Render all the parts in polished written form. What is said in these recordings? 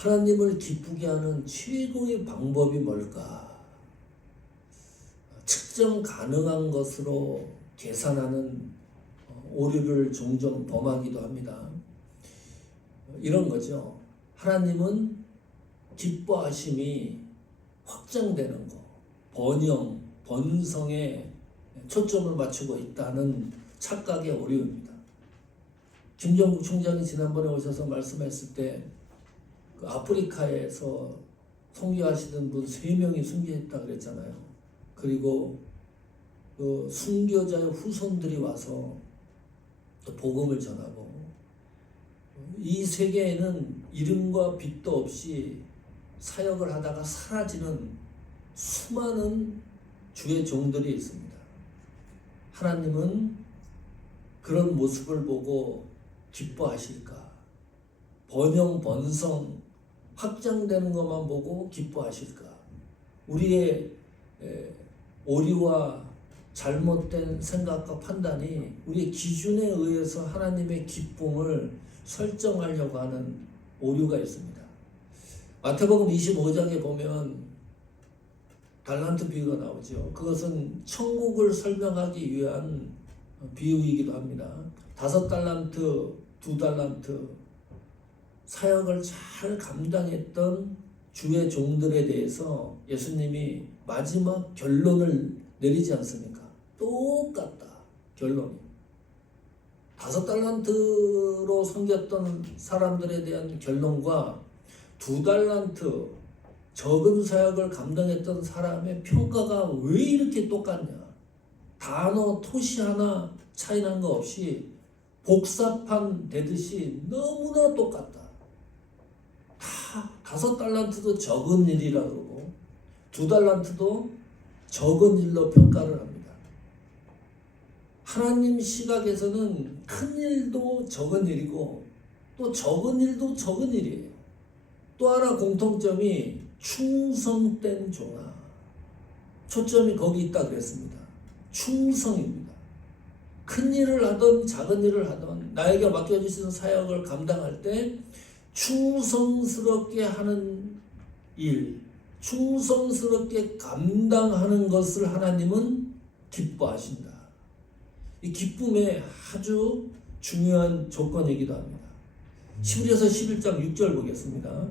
하나님을 기쁘게 하는 최고의 방법이 뭘까? 측정 가능한 것으로 계산하는 오류를 종종 범하기도 합니다. 이런 거죠. 하나님은 기뻐하심이 확장되는 거, 번영, 번성에 초점을 맞추고 있다는 착각의 오류입니다. 김정국 총장이 지난번에 오셔서 말씀했을 때 그 아프리카에서 선교하시던 분 3명이 순교했다 그랬잖아요. 그리고 그 순교자의 후손들이 와서 또 복음을 전하고, 이 세계에는 이름과 빛도 없이 사역을 하다가 사라지는 수많은 주의 종들이 있습니다. 하나님은 그런 모습을 보고 기뻐하실까? 번영, 번성, 확장되는 것만 보고 기뻐하실까? 우리의 오류와 잘못된 생각과 판단이 우리의 기준에 의해서 하나님의 기쁨을 설정하려고 하는 오류가 있습니다. 마태복음 25장에 보면 달란트 비유가 나오죠. 그것은 천국을 설명하기 위한 비유이기도 합니다. 5달란트, 2달란트 사역을 잘 감당했던 주의 종들에 대해서 예수님이 마지막 결론을 내리지 않습니까? 똑같다. 결론이. 5달란트로 섬겼던 사람들에 대한 결론과 2달란트 적은 사역을 감당했던 사람의 평가가 왜 이렇게 똑같냐? 단어, 토시 하나 차이 난 거 없이 복사판 되듯이 너무나 똑같다. 다 5달란트도 적은 일이라 그러고 2달란트도 적은 일로 평가를 합니다. 하나님 시각에서는 큰 일도 적은 일이고 또 적은 일도 적은 일이에요. 또 하나 공통점이 충성된 종아. 초점이 거기 있다 그랬습니다. 충성입니다. 큰 일을 하던 작은 일을 하던 나에게 맡겨주신 사역을 감당할 때 충성스럽게 하는 일, 충성스럽게 감당하는 것을 하나님은 기뻐하신다. 이 기쁨의 아주 중요한 조건이기도 합니다. 히브리서 11장 6절 보겠습니다.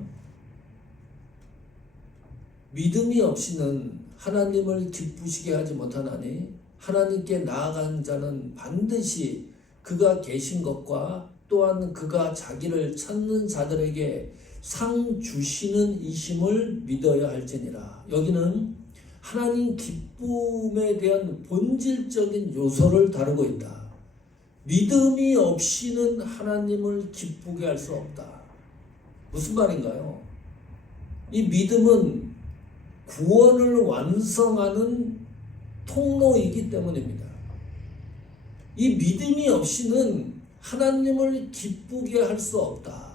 믿음이 없이는 하나님을 기쁘시게 하지 못하나니 하나님께 나아간 자는 반드시 그가 계신 것과 또한 그가 자기를 찾는 자들에게 상 주시는 이심을 믿어야 할지니라. 여기는 하나님 기쁨에 대한 본질적인 요소를 다루고 있다. 믿음이 없이는 하나님을 기쁘게 할 수 없다. 무슨 말인가요? 이 믿음은 구원을 완성하는 통로이기 때문입니다. 이 믿음이 없이는 하나님을 기쁘게 할 수 없다.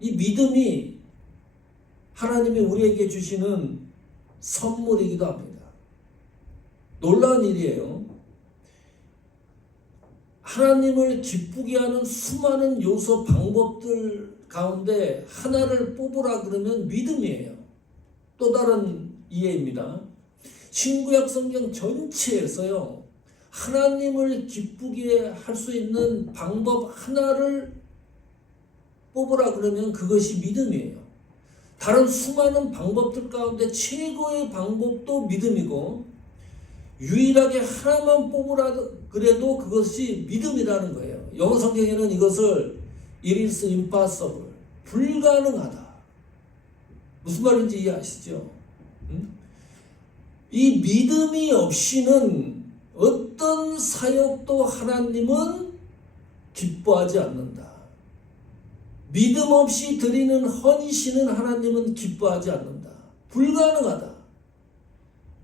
이 믿음이 하나님이 우리에게 주시는 선물이기도 합니다. 놀라운 일이에요. 하나님을 기쁘게 하는 수많은 요소 방법들 가운데 하나를 뽑으라 그러면 믿음이에요. 또 다른 이해입니다. 신구약 성경 전체에서요, 하나님을 기쁘게 할 수 있는 방법 하나를 뽑으라 그러면 그것이 믿음이에요. 다른 수많은 방법들 가운데 최고의 방법도 믿음이고 유일하게 하나만 뽑으라 그래도 그것이 믿음이라는 거예요. 영어 성경에는 이것을 It is impossible, 불가능하다. 무슨 말인지 이해하시죠? 이 믿음이 없이는 어떤 사역도 하나님은 기뻐하지 않는다. 믿음 없이 드리는 헌신은 하나님은 기뻐하지 않는다. 불가능하다.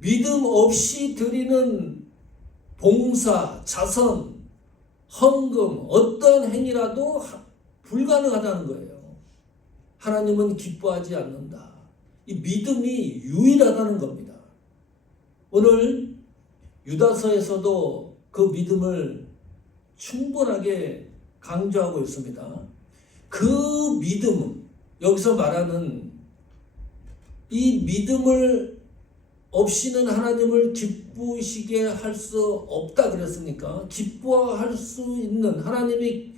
믿음 없이 드리는 봉사, 자선, 헌금, 어떤 행위라도 불가능하다는 거예요. 하나님은 기뻐하지 않는다. 이 믿음이 유일하다는 겁니다. 오늘 유다서에서도 그 믿음을 충분하게 강조하고 있습니다. 그 믿음, 여기서 말하는 이 믿음을 없이는 하나님을 기쁘시게 할 수 없다 그랬으니까, 기뻐할 수 있는 하나님이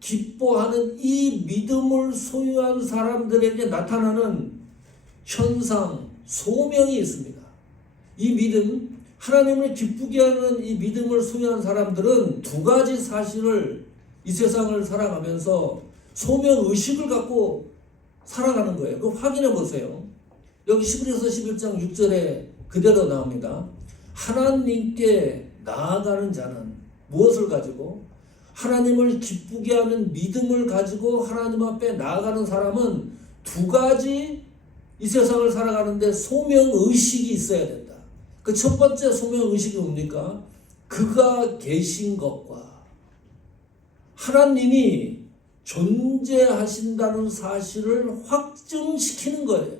기뻐하는 이 믿음을 소유한 사람들에게 나타나는 현상, 소명이 있습니다. 이 믿음, 하나님을 기쁘게 하는 이 믿음을 소유한 사람들은 두 가지 사실을 이 세상을 살아가면서 소명의식을 갖고 살아가는 거예요. 그거 확인해 보세요. 여기 히브리서 11장 6절에 그대로 나옵니다. 하나님께 나아가는 자는 무엇을 가지고? 하나님을 기쁘게 하는 믿음을 가지고 하나님 앞에 나아가는 사람은 두 가지 이 세상을 살아가는데 소명의식이 있어야 된다. 그 첫 번째 소명의식이 뭡니까? 그가 계신 것과 하나님이 존재하신다는 사실을 확증시키는 거예요.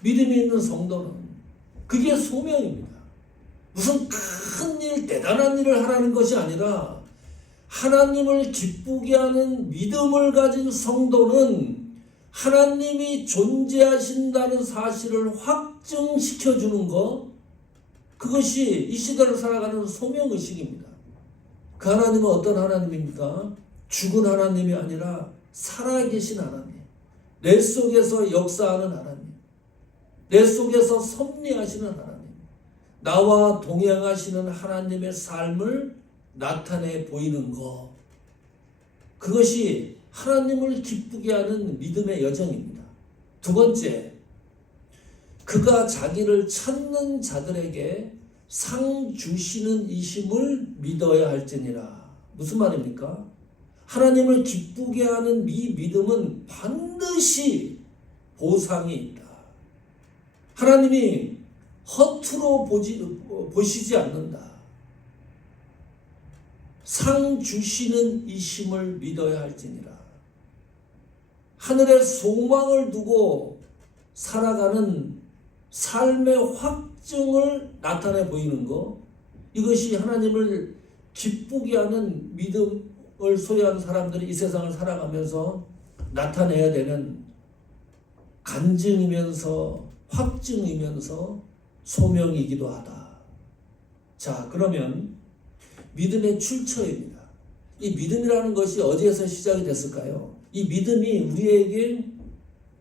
믿음이 있는 성도는. 그게 소명입니다. 무슨 큰 일, 대단한 일을 하라는 것이 아니라 하나님을 기쁘게 하는 믿음을 가진 성도는 하나님이 존재하신다는 사실을 확증시켜주는 것, 그것이 이 시대를 살아가는 소명의식입니다. 그 하나님은 어떤 하나님입니까? 죽은 하나님이 아니라 살아계신 하나님, 내 속에서 역사하는 하나님, 내 속에서 섭리하시는 하나님, 나와 동행하시는 하나님의 삶을 나타내 보이는 것, 그것이 하나님을 기쁘게 하는 믿음의 여정입니다. 두 번째, 그가 자기를 찾는 자들에게 상 주시는 이심을 믿어야 할지니라. 무슨 말입니까? 하나님을 기쁘게 하는 이 믿음은 반드시 보상이 있다. 하나님이 허투루 보시지 않는다. 상 주시는 이심을 믿어야 할지니라. 하늘에 소망을 두고 살아가는 삶의 확증을 나타내 보이는 것, 이것이 하나님을 기쁘게 하는 믿음을 소유한 사람들이 이 세상을 살아가면서 나타내야 되는 간증이면서 확증이면서 소명이기도 하다. 자, 그러면 믿음의 출처입니다. 이 믿음이라는 것이 어디에서 시작이 됐을까요? 이 믿음이 우리에게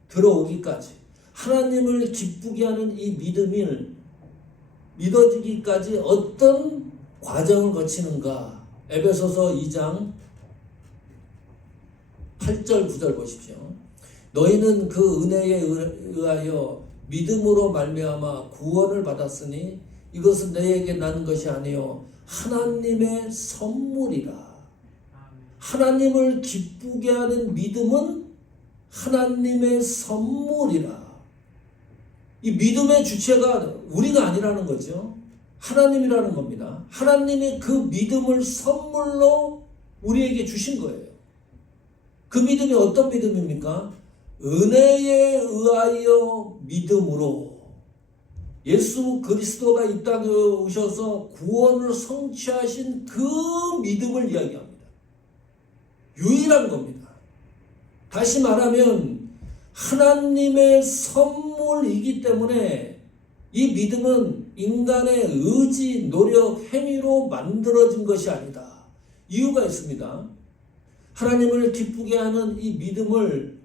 들어오기까지, 하나님을 기쁘게 하는 이 믿음을 믿어지기까지 어떤 과정을 거치는가? 에베소서 2장 8절 9절 보십시오. 너희는 그 은혜에 의하여 믿음으로 말미암아 구원을 받았으니 이것은 너희에게 나는 것이 아니요 하나님의 선물이라. 하나님을 기쁘게 하는 믿음은 하나님의 선물이라. 이 믿음의 주체가 우리가 아니라는 거죠. 하나님이라는 겁니다. 하나님이 그 믿음을 선물로 우리에게 주신 거예요. 그 믿음이 어떤 믿음입니까? 은혜에 의하여 믿음으로, 예수 그리스도가 이 땅에 오셔서 구원을 성취하신 그 믿음을 이야기합니다. 유일한 겁니다. 다시 말하면 하나님의 선물이기 때문에 이 믿음은 인간의 의지, 노력, 행위로 만들어진 것이 아니다. 이유가 있습니다. 하나님을 기쁘게 하는 이 믿음을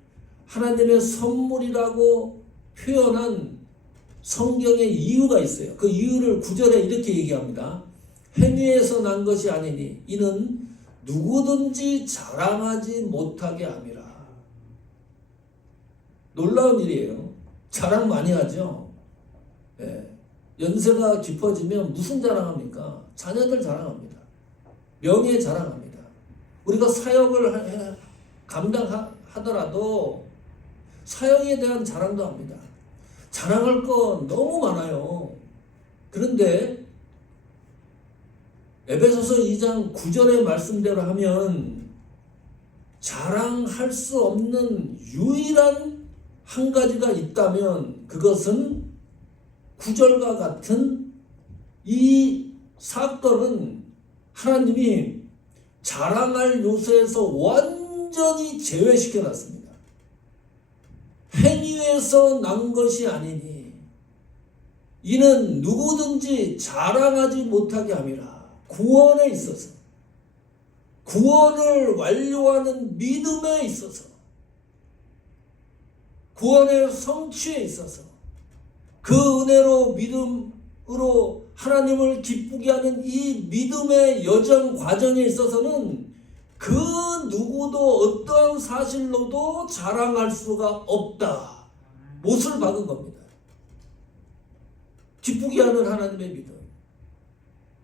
하나님의 선물이라고 표현한 성경의 이유가 있어요. 그 이유를 9절에 이렇게 얘기합니다. 행위에서 난 것이 아니니 이는 누구든지 자랑하지 못하게 함이라. 놀라운 일이에요. 자랑 많이 하죠. 예. 연세가 깊어지면 무슨 자랑합니까? 자녀들 자랑합니다. 명예 자랑합니다. 우리가 사역을 감당하더라도 사역에 대한 자랑도 합니다. 자랑할 거 너무 많아요. 그런데 에베소서 2장 9절의 말씀대로 하면 자랑할 수 없는 유일한 한 가지가 있다면 그것은 9절과 같은 이 사건은 하나님이 자랑할 요소에서 완전히 완전히 제외시켜 놨습니다. 행위에서 난 것이 아니니 이는 누구든지 자랑하지 못하게 함이라. 구원에 있어서, 구원을 완료하는 믿음에 있어서, 구원의 성취에 있어서, 그 은혜로 믿음으로 하나님을 기쁘게 하는 이 믿음의 여정 과정에 있어서는 그 누구도 어떠한 사실로도 자랑할 수가 없다. 못을 박은 겁니다. 기쁘게 하는 하나님의 믿음.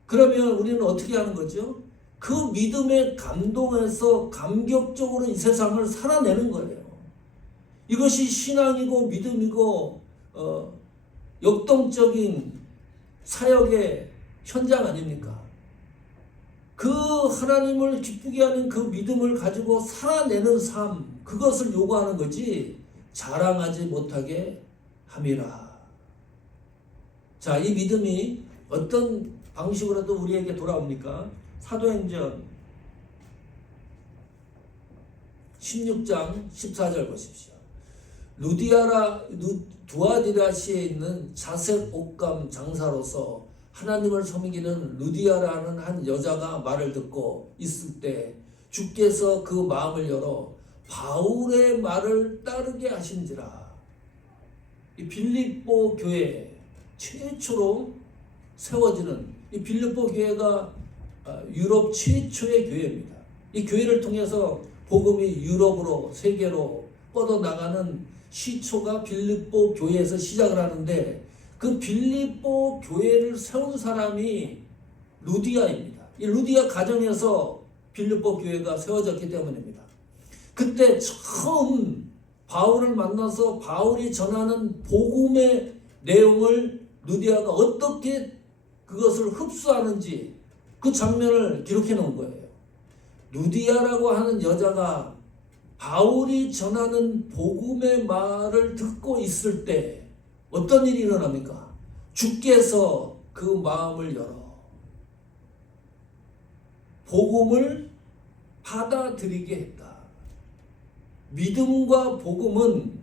그러면 우리는 어떻게 하는 거죠? 그 믿음에 감동해서 감격적으로 이 세상을 살아내는 거예요. 이것이 신앙이고 믿음이고 역동적인 사역의 현장 아닙니까? 그 하나님을 기쁘게 하는 그 믿음을 가지고 살아내는 삶, 그것을 요구하는 거지 자랑하지 못하게 함이라. 자, 이 믿음이 어떤 방식으로도 우리에게 돌아옵니까? 사도행전 16장 14절 보십시오. 두아디라시에 있는 자색 옷감 장사로서 하나님을 섬기는 루디아라는 한 여자가 말을 듣고 있을 때 주께서 그 마음을 열어 바울의 말을 따르게 하신지라. 이 빌립보 교회 최초로 세워지는 이 빌립보 교회가 유럽 최초의 교회입니다. 이 교회를 통해서 복음이 유럽으로 세계로 뻗어나가는 시초가 빌립보 교회에서 시작을 하는데 그 빌립보 교회를 세운 사람이 루디아입니다. 이 루디아 가정에서 빌립보 교회가 세워졌기 때문입니다. 그때 처음 바울을 만나서 바울이 전하는 복음의 내용을 루디아가 어떻게 그것을 흡수하는지 그 장면을 기록해 놓은 거예요. 루디아라고 하는 여자가 바울이 전하는 복음의 말을 듣고 있을 때 어떤 일이 일어납니까? 주께서 그 마음을 열어 복음을 받아들이게 했다. 믿음과 복음은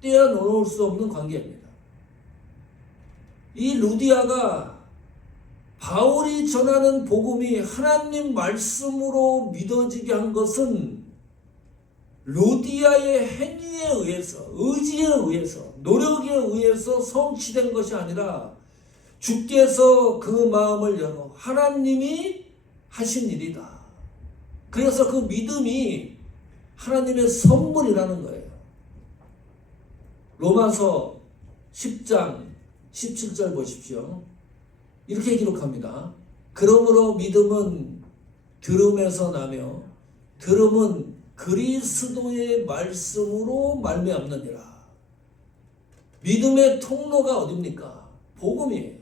떼어놓을 수 없는 관계입니다. 이 루디아가 바울이 전하는 복음이 하나님 말씀으로 믿어지게 한 것은 루디아의 행위에 의해서, 의지에 의해서, 노력에 의해서 성취된 것이 아니라 주께서 그 마음을 열어 하나님이 하신 일이다. 그래서 그 믿음이 하나님의 선물이라는 거예요. 로마서 10장 17절 보십시오. 이렇게 기록합니다. 그러므로 믿음은 들음에서 나며 들음은 그리스도의 말씀으로 말미암느니라. 믿음의 통로가 어디입니까? 복음이에요.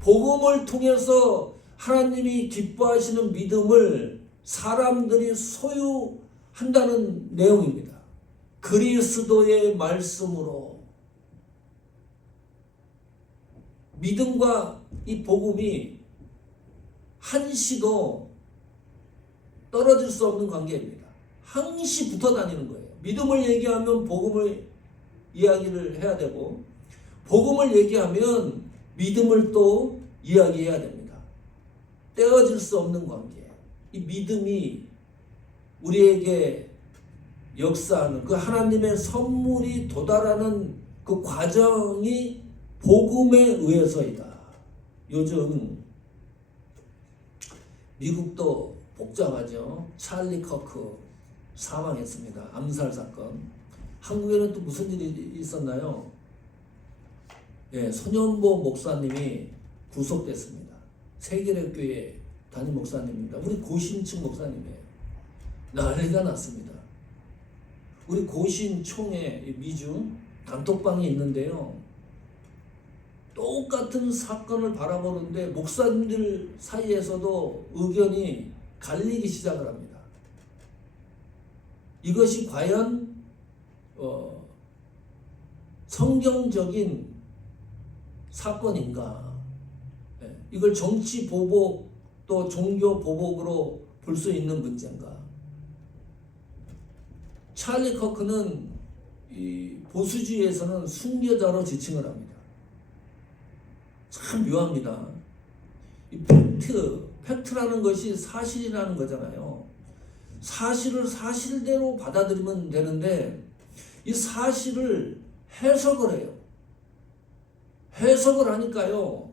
복음을 통해서 하나님이 기뻐하시는 믿음을 사람들이 소유한다는 내용입니다. 그리스도의 말씀으로. 믿음과 이 복음이 한시도 떨어질 수 없는 관계입니다. 항시 붙어 다니는 거예요. 믿음을 얘기하면 복음을 이야기를 해야 되고, 복음을 얘기하면 믿음을 또 이야기해야 됩니다. 떼어질 수 없는 관계. 이 믿음이 우리에게 역사하는 그 하나님의 선물이 도달하는 그 과정이 복음에 의해서이다. 요즘 미국도 복잡하죠. 찰리 커크 사망했습니다. 암살 사건. 한국에는 또 무슨 일이 있었나요? 예, 손현보 목사님이 구속됐습니다. 세계력교회 담임 목사님입니다. 우리 고신층 목사님이에요. 난리가 났습니다. 우리 고신총회 미중 단톡방이 있는데요. 똑같은 사건을 바라보는데 목사님들 사이에서도 의견이 갈리기 시작을 합니다. 이것이 과연 성경적인 사건인가? 이걸 정치 보복 또 종교 보복으로 볼 수 있는 문제인가? 찰리 커크는 이 보수주의에서는 순교자로 지칭을 합니다. 참 묘합니다. 이 팩트라는 것이 사실이라는 거잖아요. 사실을 사실대로 받아들이면 되는데 이 사실을 해석을 해요. 해석을 하니까요,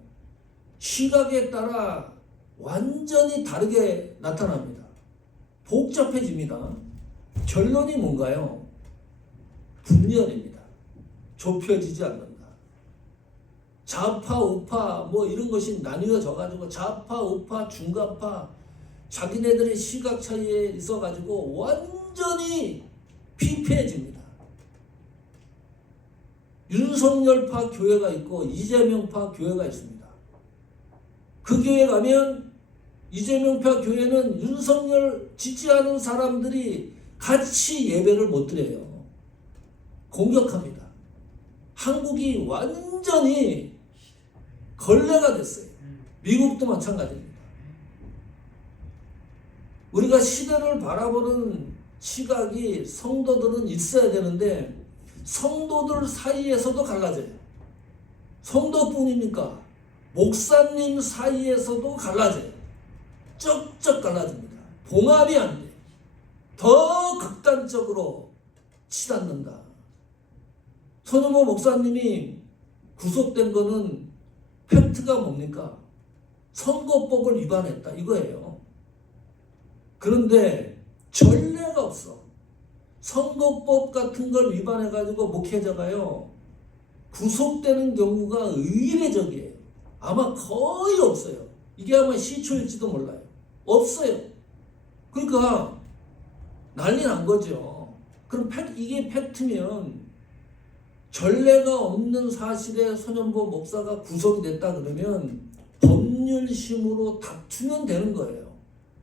시각에 따라 완전히 다르게 나타납니다. 복잡해집니다. 결론이 뭔가요? 분열입니다. 좁혀지지 않는다. 좌파, 우파 뭐 이런 것이 나뉘어져 가지고 좌파, 우파, 중간파 자기네들의 시각 차이에 있어 가지고 완전히 피폐해집니다. 윤석열파 교회가 있고 이재명파 교회가 있습니다. 그 교회 가면 이재명파 교회는 윤석열 지지하는 사람들이 같이 예배를 못 드려요. 공격합니다. 한국이 완전히 걸레가 됐어요. 미국도 마찬가지입니다. 우리가 시대를 바라보는 시각이 성도들은 있어야 되는데 성도들 사이에서도 갈라져요. 성도뿐입니까? 목사님 사이에서도 갈라져요. 쩍쩍 갈라집니다. 봉합이 안 돼. 더 극단적으로 치닫는다. 손흥호 목사님이 구속된 거는 팩트가 뭡니까? 선거법을 위반했다 이거예요. 그런데 전례가 없어. 선거법 같은 걸 위반해가지고 목회자가요 구속되는 경우가 의례적이에요. 아마 거의 없어요. 이게 아마 시초일지도 몰라요. 없어요. 그러니까 난리 난 거죠. 그럼 이게 팩트면 전례가 없는 사실에 손현보 목사가 구속이 됐다 그러면 법률심으로 다투면 되는 거예요.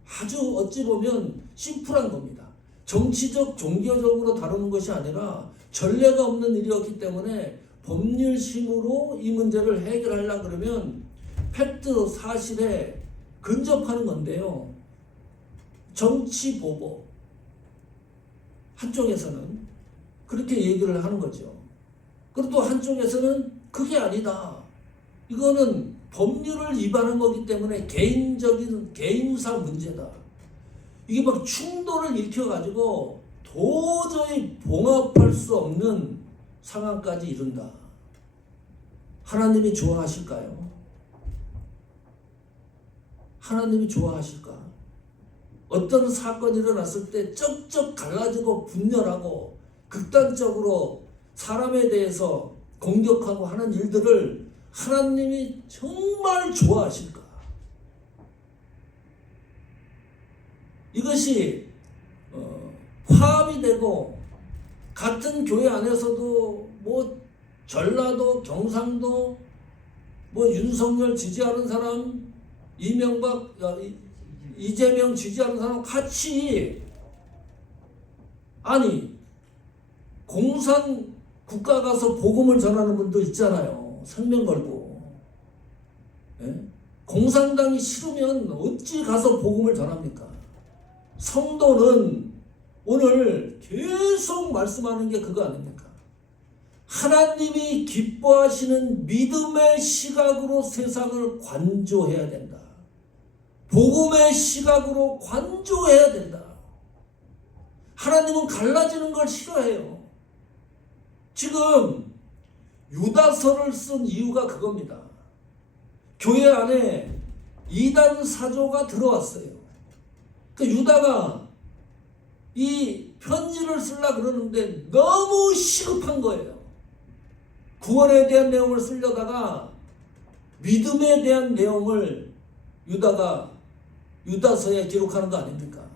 아주 어찌 보면 심플한 겁니다. 정치적, 종교적으로 다루는 것이 아니라 전례가 없는 일이었기 때문에 법률심으로 이 문제를 해결하려고 그러면 팩트, 사실에 근접하는 건데요. 정치보복 한쪽에서는 그렇게 얘기를 하는 거죠. 그리고 또 한쪽에서는 그게 아니다. 이거는 법률을 위반한 거기 때문에 개인적인 개인사 문제다. 이게 막 충돌을 일으켜가지고 도저히 봉합할 수 없는 상황까지 이른다. 하나님이 좋아하실까요? 하나님이 좋아하실까? 어떤 사건이 일어났을 때 쩍쩍 갈라지고 분열하고 극단적으로 사람에 대해서 공격하고 하는 일들을 하나님이 정말 좋아하실까? 이것이 화합이 되고 같은 교회 안에서도 뭐 전라도, 경상도, 뭐 윤석열 지지하는 사람, 이재명 지지하는 사람 같이 아니 공산 국가 가서 복음을 전하는 분도 있잖아요. 생명 걸고. 예? 공산당이 싫으면 어찌 가서 복음을 전합니까? 성도는 오늘 계속 말씀하는 게 그거 아닙니까? 하나님이 기뻐하시는 믿음의 시각으로 세상을 관조해야 된다. 복음의 시각으로 관조해야 된다. 하나님은 갈라지는 걸 싫어해요. 지금 유다서를 쓴 이유가 그겁니다. 교회 안에 이단 사조가 들어왔어요. 그 유다가 이 편지를 쓰려고 그러는데 너무 시급한 거예요. 구원에 대한 내용을 쓰려다가 믿음에 대한 내용을 유다가 유다서에 기록하는 거 아닙니까?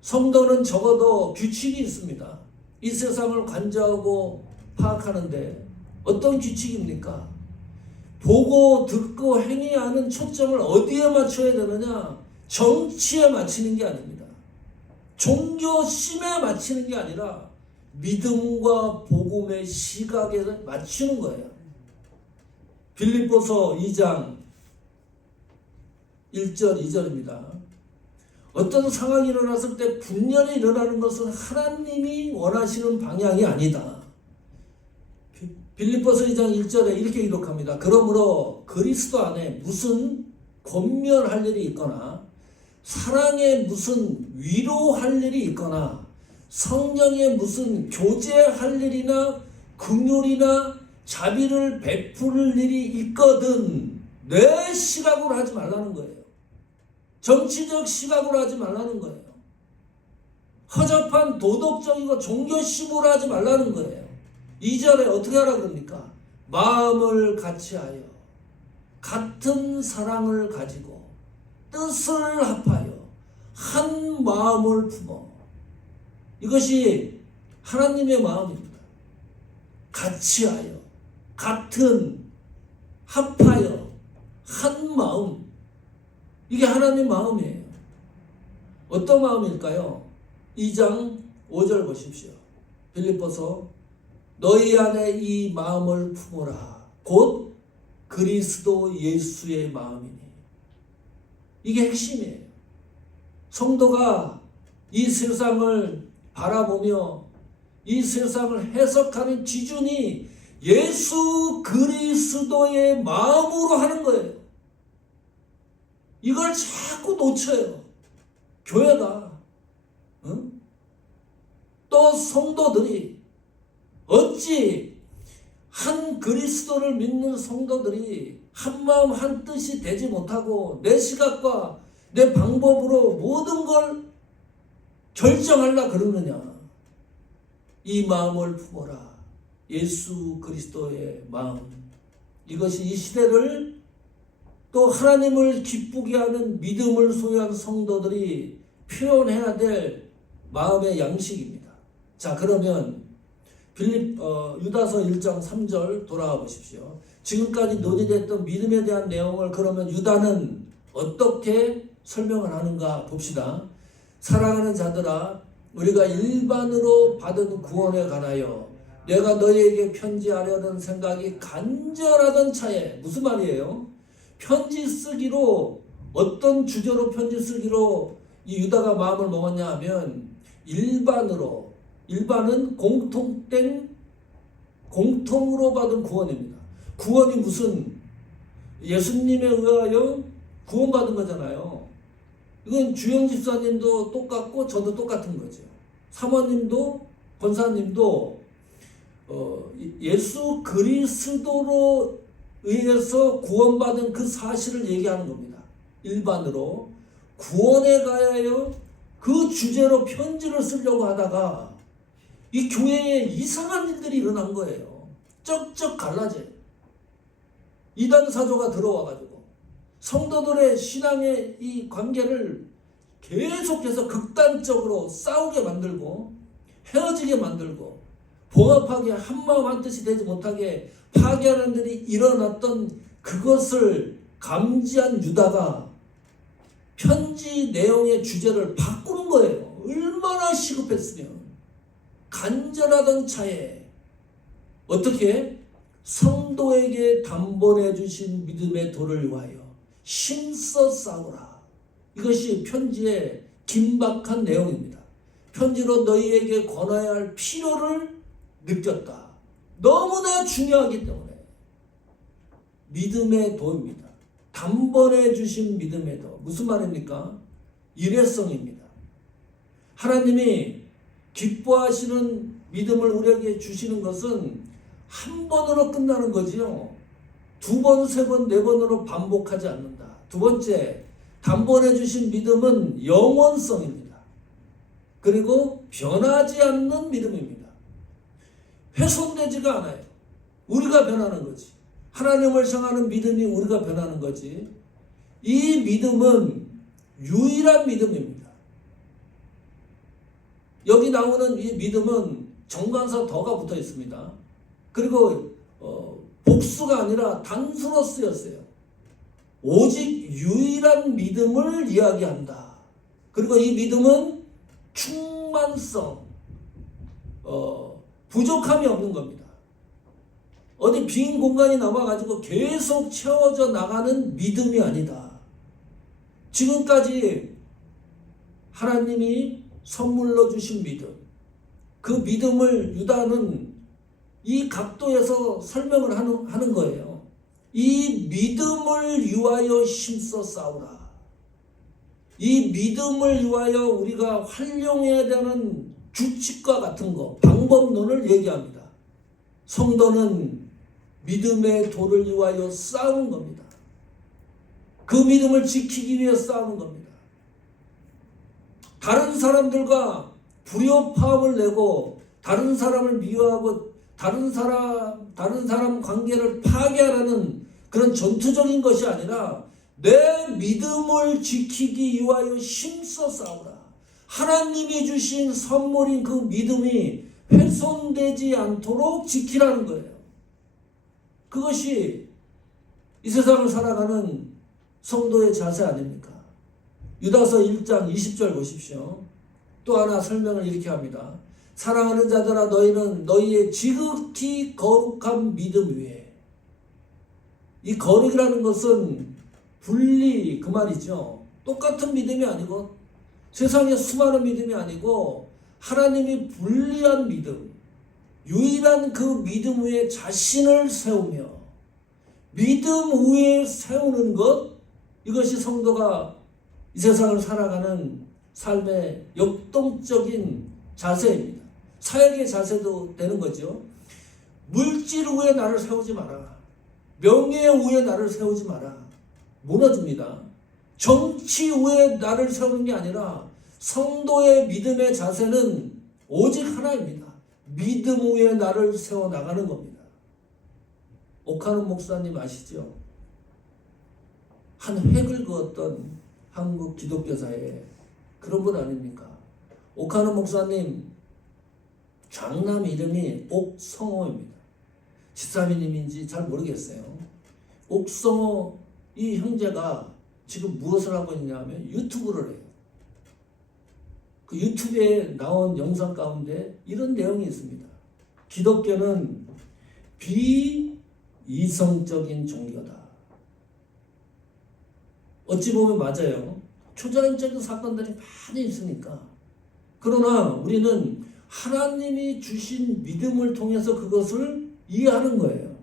성도는 적어도 규칙이 있습니다. 이 세상을 관조하고 파악하는데 어떤 규칙입니까? 보고 듣고 행해하는 초점을 어디에 맞춰야 되느냐? 정치에 맞추는 게 아닙니다. 종교심에 맞추는 게 아니라 믿음과 복음의 시각에 맞추는 거예요. 빌립보서 2장 1절 2절입니다. 어떤 상황이 일어났을 때 분열이 일어나는 것은 하나님이 원하시는 방향이 아니다. 빌립보서 2장 1절에 이렇게 기록합니다. 그러므로 그리스도 안에 무슨 권면할 일이 있거나 사랑에 무슨 위로할 일이 있거나 성령에 무슨 교제할 일이나 긍휼이나 자비를 베풀 일이 있거든 내 시각으로 하지 말라는 거예요. 정치적 시각으로 하지 말라는 거예요. 허접한 도덕적이고 종교심으로 하지 말라는 거예요. 2절에 어떻게 하라 그럽니까? 마음을 같이하여 같은 사랑을 가지고 뜻을 합하여 한 마음을 품어. 이것이 하나님의 마음입니다. 같이하여 같은 합하여 한 마음. 이게 하나님의 마음이에요. 어떤 마음일까요? 2장 5절 보십시오. 빌립보서 너희 안에 이 마음을 품어라. 곧 그리스도 예수의 마음이니. 이게 핵심이에요. 성도가 이 세상을 바라보며 이 세상을 해석하는 기준이 예수 그리스도의 마음으로 하는 거예요. 이걸 자꾸 놓쳐요. 교회가. 응? 또 성도들이 어찌 한 그리스도를 믿는 성도들이 한 마음 한 뜻이 되지 못하고 내 시각과 내 방법으로 모든 걸 결정하려 그러느냐. 이 마음을 품어라. 예수 그리스도의 마음. 이것이 이 시대를 또 하나님을 기쁘게 하는 믿음을 소유한 성도들이 표현해야 될 마음의 양식입니다. 자, 그러면 유다서 1장 3절 돌아와 보십시오. 지금까지 논의됐던 믿음에 대한 내용을 그러면 유다는 어떻게 설명을 하는가 봅시다. 사랑하는 자들아, 우리가 일반으로 받은 구원에 관하여 내가 너희에게 편지하려는 생각이 간절하던 차에, 무슨 말이에요? 편지 쓰기로, 어떤 주제로 편지 쓰기로 이 유다가 마음을 먹었냐 하면 일반으로, 일반은 공통으로 받은 구원입니다. 구원이 무슨 예수님에 의하여 구원받은 거잖아요. 이건 주영 집사님도 똑같고 저도 똑같은 거죠. 사모님도 권사님도 예수 그리스도로 의해서 구원받은 그 사실을 얘기하는 겁니다. 일반으로 구원에 가하여 그 주제로 편지를 쓰려고 하다가 이 교회에 이상한 일들이 일어난 거예요. 쩍쩍 갈라져요. 이단 사조가 들어와가지고 성도들의 신앙의 이 관계를 계속해서 극단적으로 싸우게 만들고 헤어지게 만들고 봉합하게 한마음 한뜻이 되지 못하게 파괴하는 일이 일어났던 그것을 감지한 유다가 편지 내용의 주제를 바꾸는 거예요. 얼마나 시급했으면. 간절하던 차에 어떻게 성도에게 단번해 주신 믿음의 도를 위하여 힘써 싸우라. 이것이 편지의 긴박한 내용입니다. 편지로 너희에게 권해야 할 필요를 느꼈다. 너무나 중요하기 때문에 믿음의 도입니다. 단번에 주신 믿음의 도. 무슨 말입니까? 일회성입니다. 하나님이 기뻐하시는 믿음을 우리에게 주시는 것은 한 번으로 끝나는 거지요. 두 번, 세 번, 네 번으로 반복하지 않는다. 두 번째, 단번에 주신 믿음은 영원성입니다. 그리고 변하지 않는 믿음입니다. 훼손되지가 않아요. 우리가 변하는 거지. 하나님을 향하는 믿음이 우리가 변하는 거지. 이 믿음은 유일한 믿음입니다. 여기 나오는 이 믿음은 정관사 더가 붙어 있습니다. 그리고 복수가 아니라 단수로 쓰였어요. 오직 유일한 믿음을 이야기한다. 그리고 이 믿음은 충만성, 부족함이 없는 겁니다. 어디 빈 공간이 남아가지고 계속 채워져 나가는 믿음이 아니다. 지금까지 하나님이 선물로 주신 믿음, 그 믿음을 유다는 이 각도에서 설명을 하는 거예요. 이 믿음을 위하여 힘써 싸우라. 이 믿음을 위하여 우리가 활용해야 되는 규칙과 같은 거, 방법론을 얘기합니다. 성도는 믿음의 도를 위하여 싸우는 겁니다. 그 믿음을 지키기 위해 싸우는 겁니다. 다른 사람들과 불협화음을 내고 다른 사람을 미워하고 다른 사람 관계를 파괴하라는 그런 전투적인 것이 아니라 내 믿음을 지키기 위하여 힘써 싸우라. 하나님이 주신 선물인 그 믿음이 훼손되지 않도록 지키라는 거예요. 그것이 이 세상을 살아가는 성도의 자세 아닙니까? 유다서 1장 20절 보십시오. 또 하나 설명을 이렇게 합니다. 사랑하는 자들아 너희는 너희의 지극히 거룩한 믿음 위에, 이 거룩이라는 것은 분리 그 말이죠. 똑같은 믿음이 아니고 세상에 수많은 믿음이 아니고 하나님이 분리한 믿음, 유일한 그 믿음 위에 자신을 세우며 믿음 위에 세우는 것, 이것이 성도가 이 세상을 살아가는 삶의 역동적인 자세입니다. 사역의 자세도 되는 거죠. 물질 위에 나를 세우지 마라. 명예 위에 나를 세우지 마라. 무너집니다. 정치 위에 나를 세우는 게 아니라 성도의 믿음의 자세는 오직 하나입니다. 믿음 위에 나를 세워나가는 겁니다. 오카노 목사님 아시죠? 한 획을 그었던 한국 기독교사의 그런 분 아닙니까? 오카노 목사님 장남 이름이 옥성호입니다. 지사미님인지 잘 모르겠어요. 옥성호 이 형제가 지금 무엇을 하고 있냐면 유튜브를 해요. 그 유튜브에 나온 영상 가운데 이런 내용이 있습니다. 기독교는 비이성적인 종교다. 어찌 보면 맞아요. 초자연적인 사건들이 많이 있으니까. 그러나 우리는 하나님이 주신 믿음을 통해서 그것을 이해하는 거예요.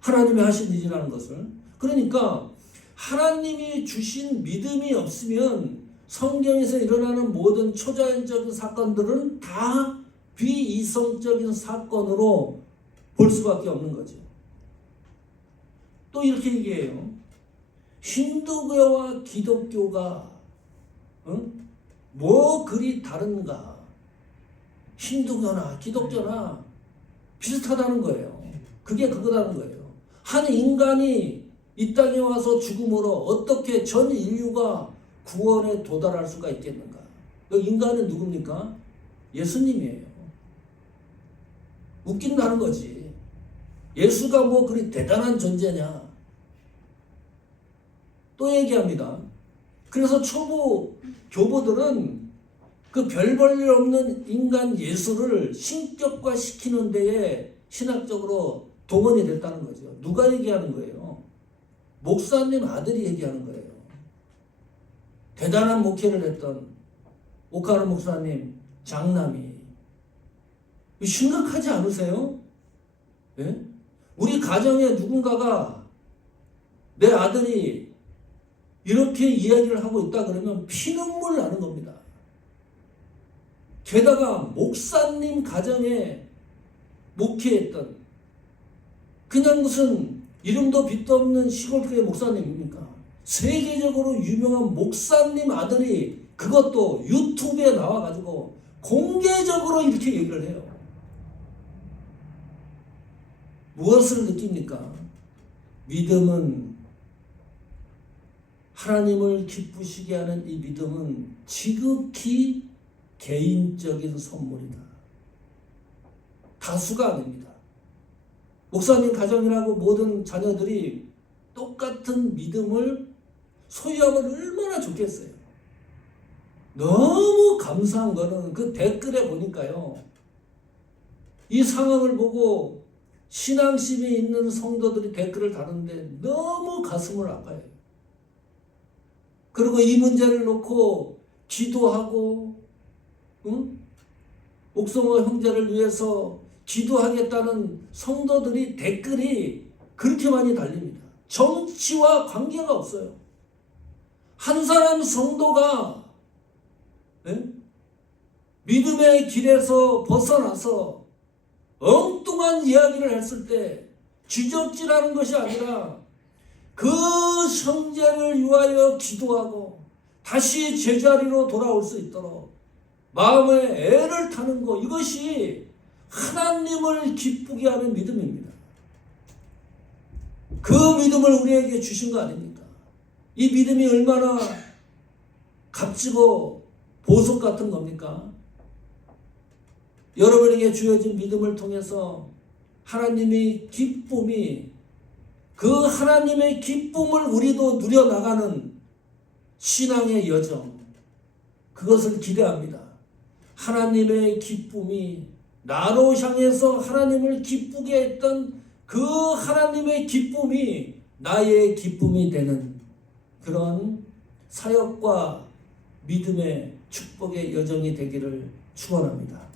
하나님이 하신 일이라는 것을. 그러니까 하나님이 주신 믿음이 없으면 성경에서 일어나는 모든 초자연적인 사건들은 다 비이성적인 사건으로 볼 수밖에 없는 거죠. 또 이렇게 얘기해요. 힌두교와 기독교가 뭐 그리 다른가? 힌두교나 기독교나 비슷하다는 거예요. 그게 그거라는 거예요. 한 인간이 이 땅에 와서 죽음으로 어떻게 전 인류가 구원에 도달할 수가 있겠는가? 그 인간은 누굽니까? 예수님이에요. 웃긴다는 거지. 예수가 뭐 그리 대단한 존재냐? 또 얘기합니다. 그래서 초보 교보들은 그 별 볼 일 없는 인간 예수를 신격화시키는 데에 신학적으로 동원이 됐다는 거죠. 누가 얘기하는 거예요? 목사님 아들이 얘기하는 거예요. 대단한 목회를 했던 오카노 목사님 장남이. 심각하지 않으세요? 네? 우리 가정에 누군가가 내 아들이 이렇게 이야기를 하고 있다 그러면 피눈물 나는 겁니다. 게다가 목사님 가정에 목회했던 그냥 무슨 이름도 빛도 없는 시골교회 목사님입니까? 세계적으로 유명한 목사님 아들이 그것도 유튜브에 나와가지고 공개적으로 이렇게 얘기를 해요. 무엇을 느낍니까? 믿음은, 하나님을 기쁘시게 하는 이 믿음은 지극히 개인적인 선물이다. 다수가 아닙니다. 목사님 가정이라고 모든 자녀들이 똑같은 믿음을 소유하면 얼마나 좋겠어요. 너무 감사한 거는 그 댓글에 보니까요. 이 상황을 보고 신앙심이 있는 성도들이 댓글을 다는데 너무 가슴을 아파요. 그리고 이 문제를 놓고 기도하고, 응? 옥성호 형제를 위해서 기도하겠다는 성도들이 댓글이 그렇게 많이 달립니다. 정치와 관계가 없어요. 한 사람 성도가 믿음의 길에서 벗어나서 엉뚱한 이야기를 했을 때 지적질하는 것이 아니라 그 형제를 위하여 기도하고 다시 제자리로 돌아올 수 있도록 마음에 애를 타는 것, 이것이 하나님을 기쁘게 하는 믿음입니다. 그 믿음을 우리에게 주신 거 아닙니까? 이 믿음이 얼마나 값지고 보석 같은 겁니까? 여러분에게 주어진 믿음을 통해서 하나님의 기쁨이, 그 하나님의 기쁨을 우리도 누려나가는 신앙의 여정, 그것을 기대합니다. 하나님의 기쁨이 나로 향해서 하나님을 기쁘게 했던 그 하나님의 기쁨이 나의 기쁨이 되는 그런 사역과 믿음의 축복의 여정이 되기를 축원합니다.